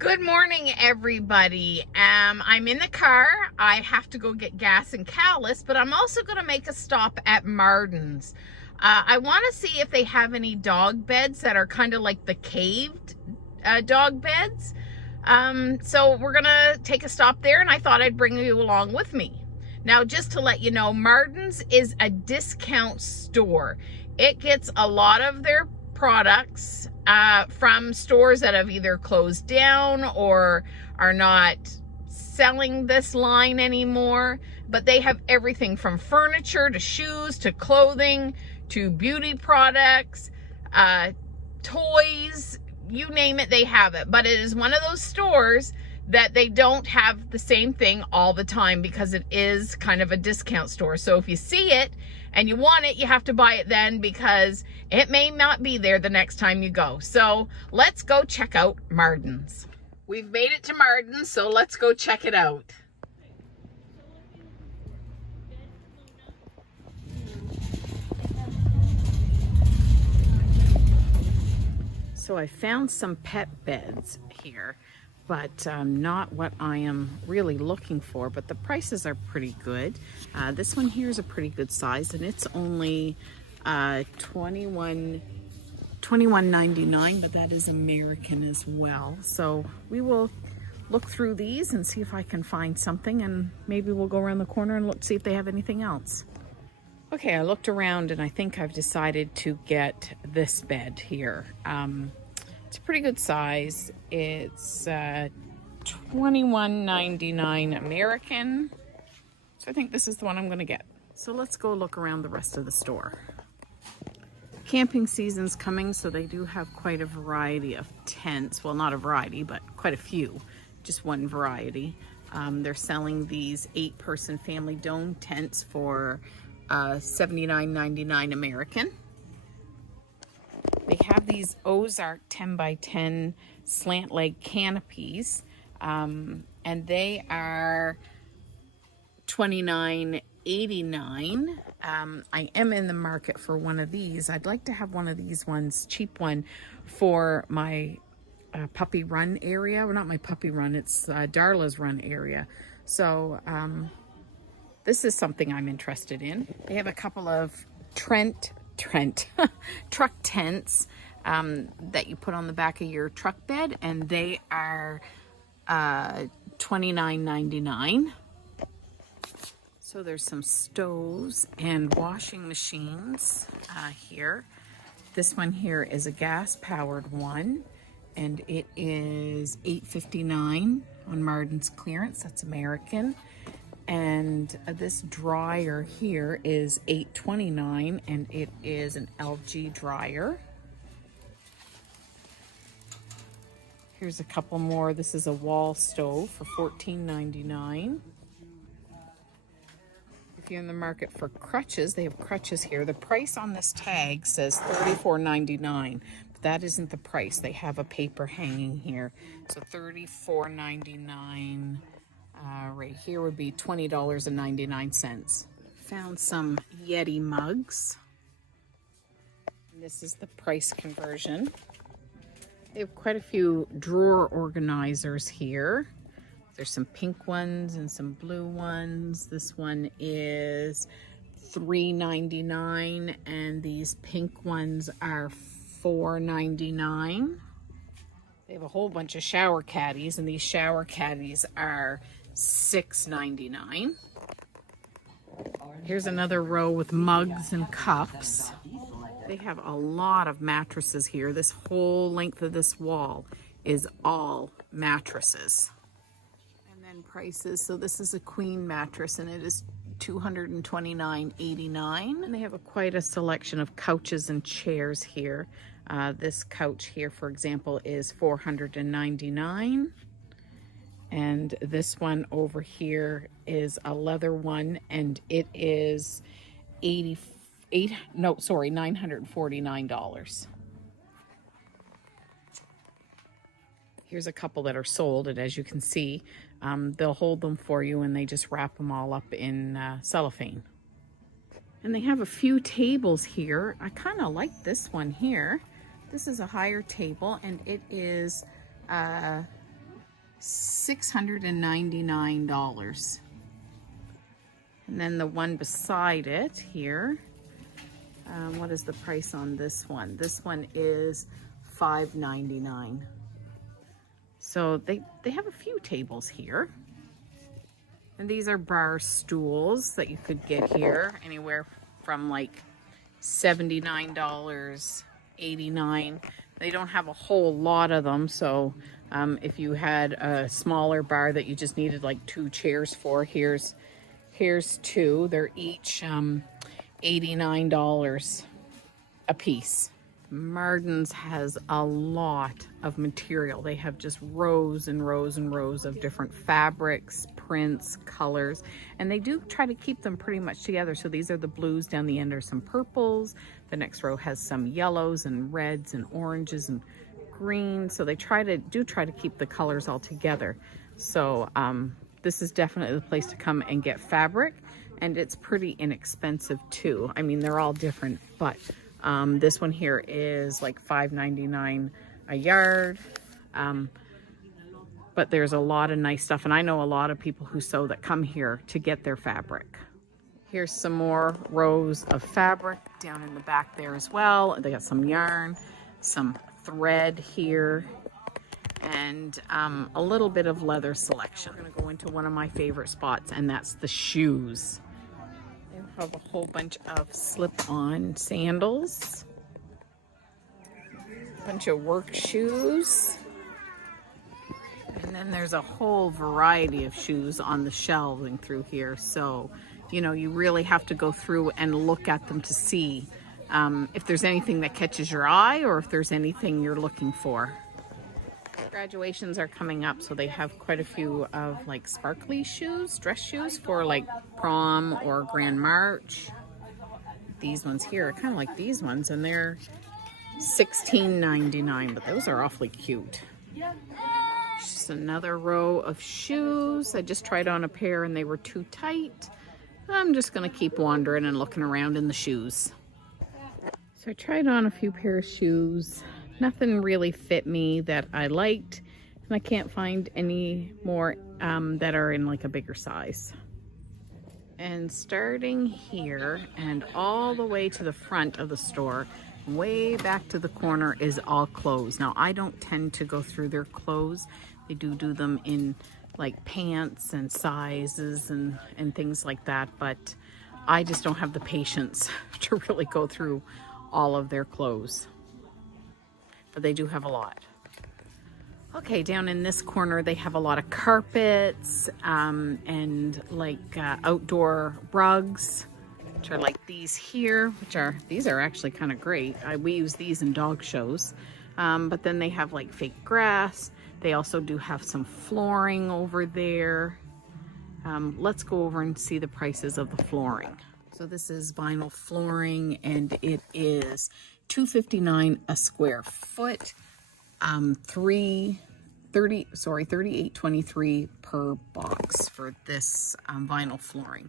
Good morning, everybody. I'm in the car. I have to go get gas in Calais, but I'm also going to make a stop at Marden's. I want to see if they have any dog beds that are kind of like the caved dog beds. So we're going to take a stop there, and I thought I'd bring you along with me. Now, just to let you know, Marden's is a discount store. It gets a lot of their products from stores that have either closed down or are not selling this line anymore, but they have everything from furniture to shoes to clothing to beauty products, toys, you name it, they have it. But it is one of those stores that they don't have the same thing all the time because it is kind of a discount store. So if you see it and you want it, you have to buy it then because it may not be there the next time you go. So let's go check out Marden's. We've made it to Marden's, so let's go check it out. So I found some pet beds here, but not what I am really looking for, but the prices are pretty good. This one here is a pretty good size, and it's only $21.99, but that is American as well. So we will look through these and see if I can find something, and maybe we'll go around the corner and look, see if they have anything else. Okay, I looked around and I think I've decided to get this bed here. It's a pretty good size. It's $21.99 American. So I think this is the one I'm gonna get. So let's go look around the rest of the store. Camping season's coming, so they do have quite a variety of tents. Well, not a variety, but quite a few. Just one variety. They're selling these 8-person family dome tents for $79.99 American. They have these Ozark 10 by 10 slant leg canopies, and they are $29.89. I am in the market for one of these. I'd like to have one of these ones, cheap one, for my puppy run area. Well, not my puppy run, it's Darla's run area. So this is something I'm interested in. They have a couple of truck tents that you put on the back of your truck bed, and they are $29.99. So there's some stoves and washing machines here. This one here is a gas powered one, and it is $8.59 on Marden's clearance. That's American. And this dryer here is $8.29, and it is an LG dryer. Here's a couple more. This is a wall stove for $14.99. If you're in the market for crutches, they have crutches here. The price on this tag says $34.99, but that isn't the price. They have a paper hanging here. So $34.99 right here would be $20.99. Found some Yeti mugs. And this is the price conversion. They have quite a few drawer organizers here. There's some pink ones and some blue ones. This one is $3.99, and these pink ones are $4.99. They have a whole bunch of shower caddies, and these shower caddies are $6.99. Here's another row with mugs and cups. They have a lot of mattresses here. This whole length of this wall is all mattresses. Prices. So this is a queen mattress, and it is $229.89. And they have quite a selection of couches and chairs here. This couch here, for example, is $499. And this one over here is a leather one, and it is $949. Here's a couple that are sold, and as you can see, they'll hold them for you, and they just wrap them all up in cellophane. And they have a few tables here. I kind of like this one here. This is a higher table, and it is $699. And then the one beside it here, what is the price on this one? This one is $5.99. So they have a few tables here. And these are bar stools that you could get here, anywhere from like $79, $89. They don't have a whole lot of them, so if you had a smaller bar that you just needed like 2 chairs for, here's 2. They're each $89 a piece. Marden's has a lot of material. They have just rows and rows and rows of different fabrics, prints, colors, and they do try to keep them pretty much together. So these are the blues, down the end are some purples, the next row has some yellows and reds and oranges and greens. So they try to keep the colors all together. So this is definitely the place to come and get fabric, and it's pretty inexpensive too. I mean, they're all different, but this one here is like $5.99 a yard. But there's a lot of nice stuff, and I know a lot of people who sew that come here to get their fabric. Here's some more rows of fabric down in the back there as well. They got some yarn, some thread here, and a little bit of leather selection. I'm gonna go into one of my favorite spots, and that's the shoes. They have a whole bunch of slip-on sandals, a bunch of work shoes, and then there's a whole variety of shoes on the shelving through here. So, you know, you really have to go through and look at them to see if there's anything that catches your eye or if there's anything you're looking for. Graduations are coming up, so they have quite a few of like sparkly shoes, dress shoes for like prom or grand march. These ones here are kind of like these ones, and they're $16.99, but those are awfully cute. Just another row of shoes. I just tried on a pair and they were too tight. I'm just gonna keep wandering and looking around in the shoes. So I tried on a few pair of shoes. Nothing really fit me that I liked, and I can't find any more that are in like a bigger size. And starting here and all the way to the front of the store, way back to the corner, is all clothes. Now, I don't tend to go through their clothes. They do them in like pants and sizes and things like that, but I just don't have the patience to really go through all of their clothes. But they do have a lot. Okay, down in this corner, they have a lot of carpets and like outdoor rugs, which are like these here, these are actually kind of great. We use these in dog shows. But then they have like fake grass. They also do have some flooring over there. Let's go over and see the prices of the flooring. So this is vinyl flooring, and it is $2.59 a square foot, $38.23 per box for this vinyl flooring.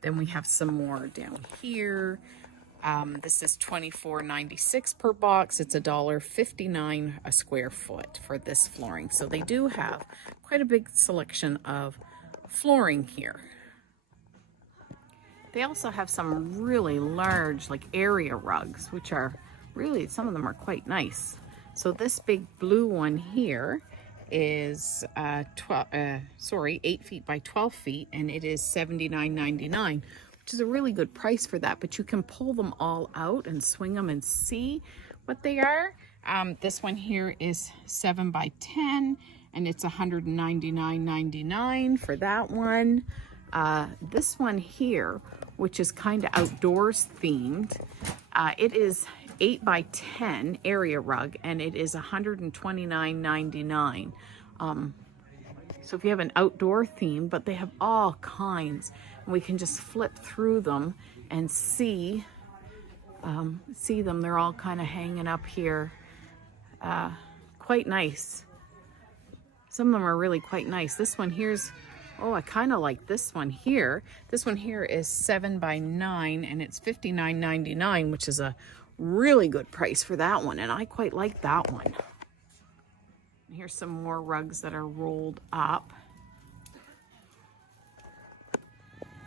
Then we have some more down here. This is $24.96 per box. It's $1.59 a square foot for this flooring. So they do have quite a big selection of flooring here. They also have some really large like area rugs, which are really, some of them are quite nice. So this big blue one here is 8 feet by 12 feet, and it is $79.99, which is a really good price for that. But you can pull them all out and swing them and see what they are. This one here is 7 by 10, and it's $199.99 for that one. This one here, which is kind of outdoors themed, it is 8 by 10 area rug, and it is $129.99. So if you have an outdoor theme, but they have all kinds, and we can just flip through them and see them. They're all kind of hanging up here. Quite nice. Some of them are really quite nice. This one here's, oh, I kind of like this one here. This one here is 7 by 9, and it's $59.99, which is a really good price for that one, and I quite like that one. Here's some more rugs that are rolled up.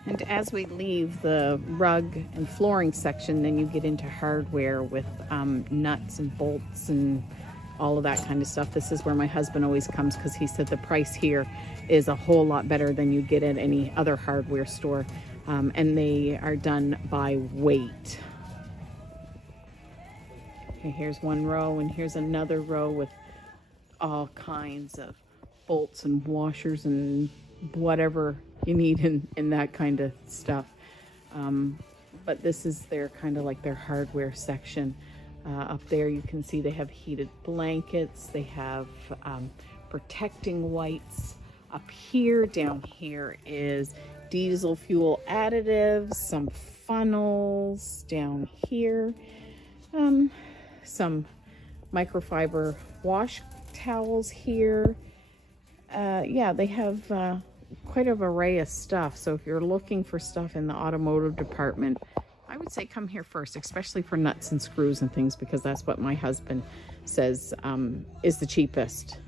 And as we leave the rug and flooring section, then you get into hardware with nuts and bolts and all of that kind of stuff. This is where my husband always comes because he said the price here is a whole lot better than you get at any other hardware store. And they are done by weight. Okay, here's one row and here's another row with all kinds of bolts and washers and whatever you need in that kind of stuff. But this is their kind of like their hardware section. Up there you can see they have heated blankets, they have protecting whites. Up here, down here is diesel fuel additives, some funnels down here, some microfiber wash towels here. Yeah, they have quite an array of stuff. So if you're looking for stuff in the automotive department, I would say come here first, especially for nuts and screws and things, because that's what my husband says is the cheapest.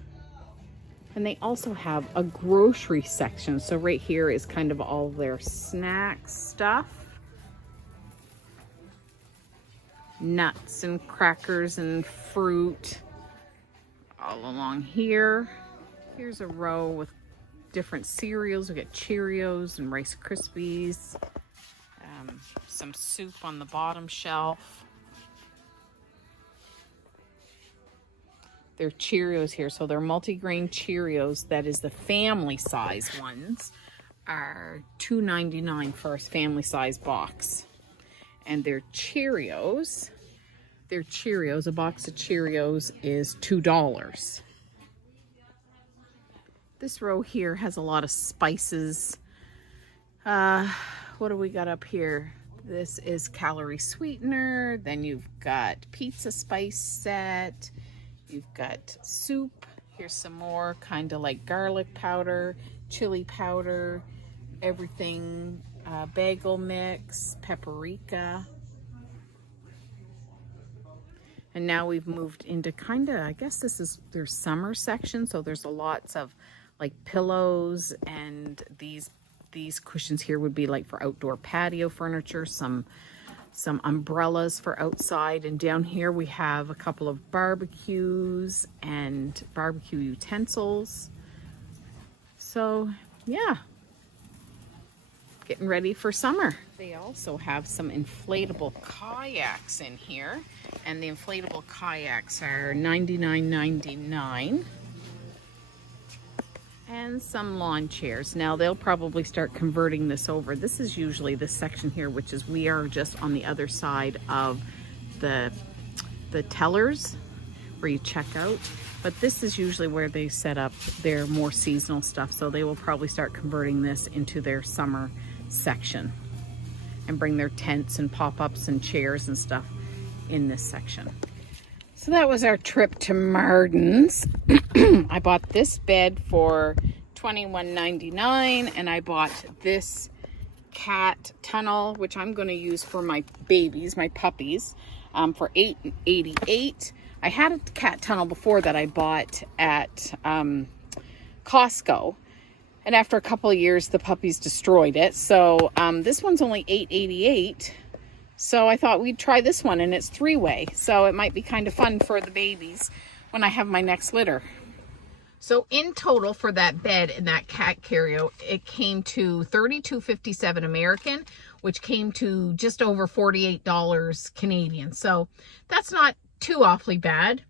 And they also have a grocery section. So right here is kind of all their snack stuff. Nuts and crackers and fruit all along here. Here's a row with different cereals. We got Cheerios and Rice Krispies. Some soup on the bottom shelf. They're Cheerios here, so they're multigrain Cheerios. That is the family size ones are $2.99 for a family size box. And their Cheerios, a box of Cheerios is $2. This row here has a lot of spices. What do we got up here? This is calorie sweetener. Then you've got pizza spice set. You've got soup. Here's some more kind of like garlic powder, chili powder, everything. Bagel mix, paprika. And now we've moved into kind of, I guess this is their summer section. So there's lots of like pillows, and these cushions here would be like for outdoor patio furniture, some umbrellas for outside. And down here we have a couple of barbecues and barbecue utensils. So yeah, getting ready for summer. They also have some inflatable kayaks in here, and the inflatable kayaks are $99.99. And some lawn chairs. Now they'll probably start converting this over. This is usually this section here, which is, we are just on the other side of the tellers where you check out. But this is usually where they set up their more seasonal stuff. So they will probably start converting this into their summer section and bring their tents and pop-ups and chairs and stuff in this section. So that was our trip to Marden's. I bought this bed for $21.99, and I bought this cat tunnel, which I'm going to use for my babies, my puppies, for $8.88. I had a cat tunnel before that I bought at Costco, and after a couple of years, the puppies destroyed it. So this one's only $8.88. So I thought we'd try this one, and it's 3-way. So it might be kind of fun for the babies when I have my next litter. So in total for that bed and that cat carrier, it came to $32.57 American, which came to just over $48 Canadian. So that's not too awfully bad.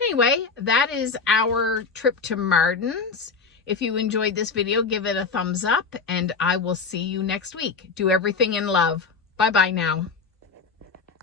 Anyway, that is our trip to Marden's. If you enjoyed this video, give it a thumbs up, and I will see you next week. Do everything in love. Bye-bye now.